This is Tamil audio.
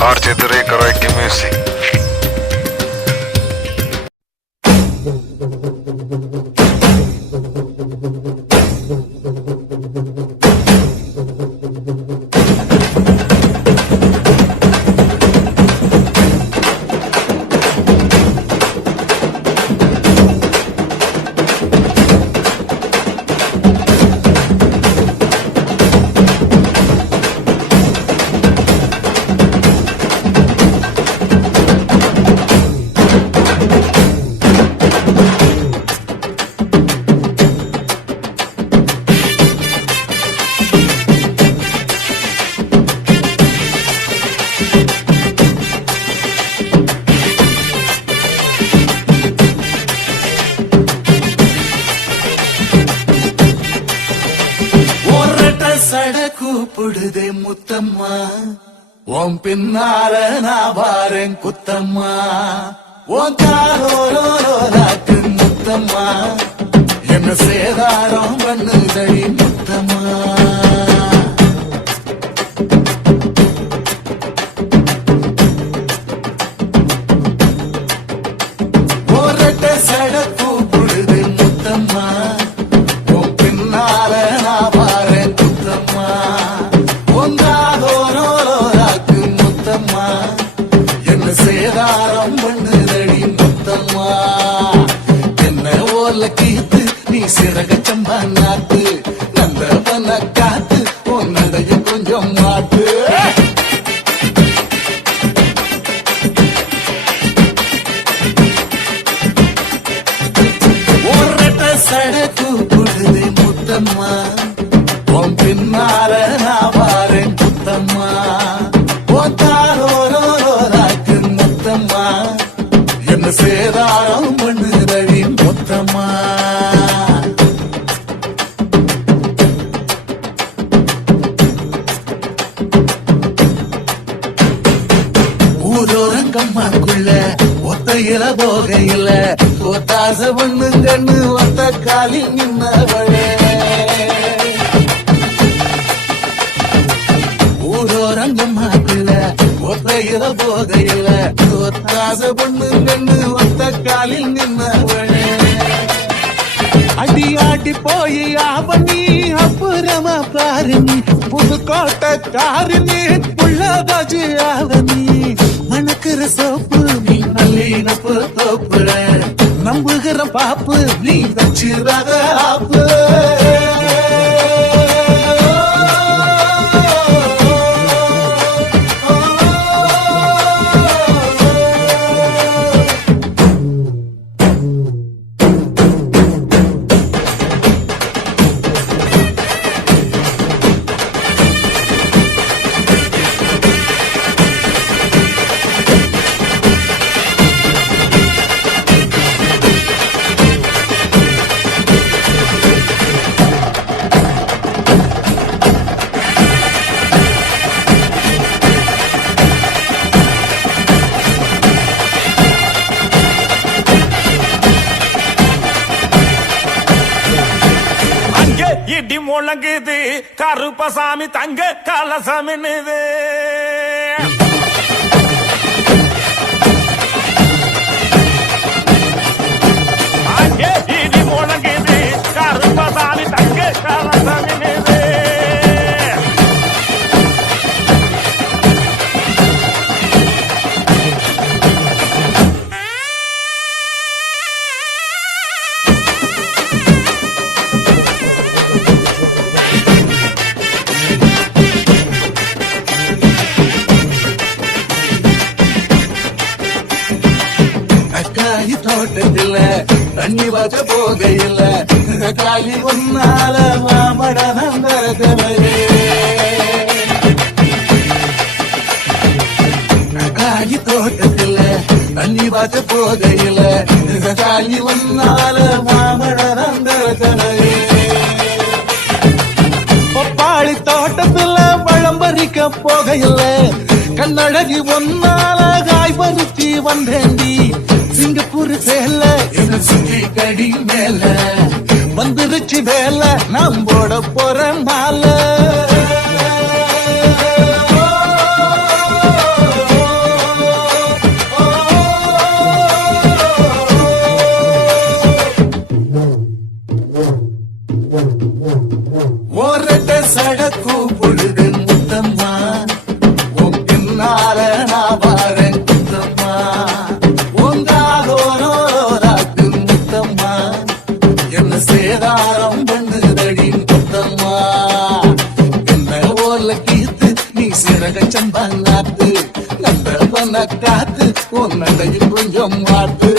RJ Durai Karaoke Music. கூப்பிடுதே Muthamma உன் பின்னால நான் வாரேன் குத்தம்மா உன் காரோராக்கு முத்தம்மா என்ன சேதாரம் பண்ணுதடி முத்தம்மா ஒரட்ட சட கூப்பிடுதே முத்தம்மா உன் பின்னால நான் வாரேன் குத்தம்மா சேதாரம் பண்ணுதடி முத்தம்மா என்ன ஓல கீத்து நீ சிறக சம்பா நாட்டு நல்லவன காத்து உன் நடைய கொஞ்சம் மாட்டு ஒரட்ட சட கூப்பிடுதே முத்தம்மா உன் பின்னால நான் வாரேன் குத்தம்மா என்ன சேதாரம் பண்ணுதடி மொத்தமா ஊரோரங்கம்மாக்குள்ள ஒத்தையில போகையில ஒத்தாச பண்ணுங்கன்னு ஒத்த காலி நின்னவளே ஊரோரங்கம்மாக்குள்ள ஒத்தையில போகையில ஒத்தாச பொண்ணுங்கன்னு ஒத்த காலில் நின்னவளே அடி ஆடி போய் ஆவணி அப்புறமா பாருனி புதுக்கோட்டை காரினி புள்ளதாஜு ஆவணி மணக்கிற சோப்பு நீ நல்லினப்பு தோப்புற நம்புகிற பாப்பு நீ வச்சிராத ஆப்பு இடி முழங்குது கருப்பசாமி தங்க கலசமின்னுது இடி முழங்குது கருப்பசாமி தங்க கலசமின்னுது தோட்டத்தில தண்ணி வச்ச போகையில காலி ஒன்னால மாமட நந்தரதலையே காலி தோட்டத்தில தண்ணி வச்ச போகையில காலி ஒன்னால மாமட நந்தரதலையே பப்பாளி தோட்டத்துல பழம் பறிக்க போகையில கண்ணழகி ஒன்னால காய் பறிச்சு வந்தேண்டி சிங்கப்பூர் சேல என்ன சுத்தி கடி மேல வந்துருச்சு வேல நாம் போட போற மால கூப்பிடுது முத்தம்மா உன் பின்னால நான் வாரேன் முத்தம்மா உங்காதோராக்கு முத்தம்மா என்ன சேதாரம் பண்ணுதடி முத்தம்மா என்ன ஓல கீத்து நீ சிறக சம்பன்னாத்து நந்த பண்ண காத்து உன்னடையும் கொஞ்சம் மாத்து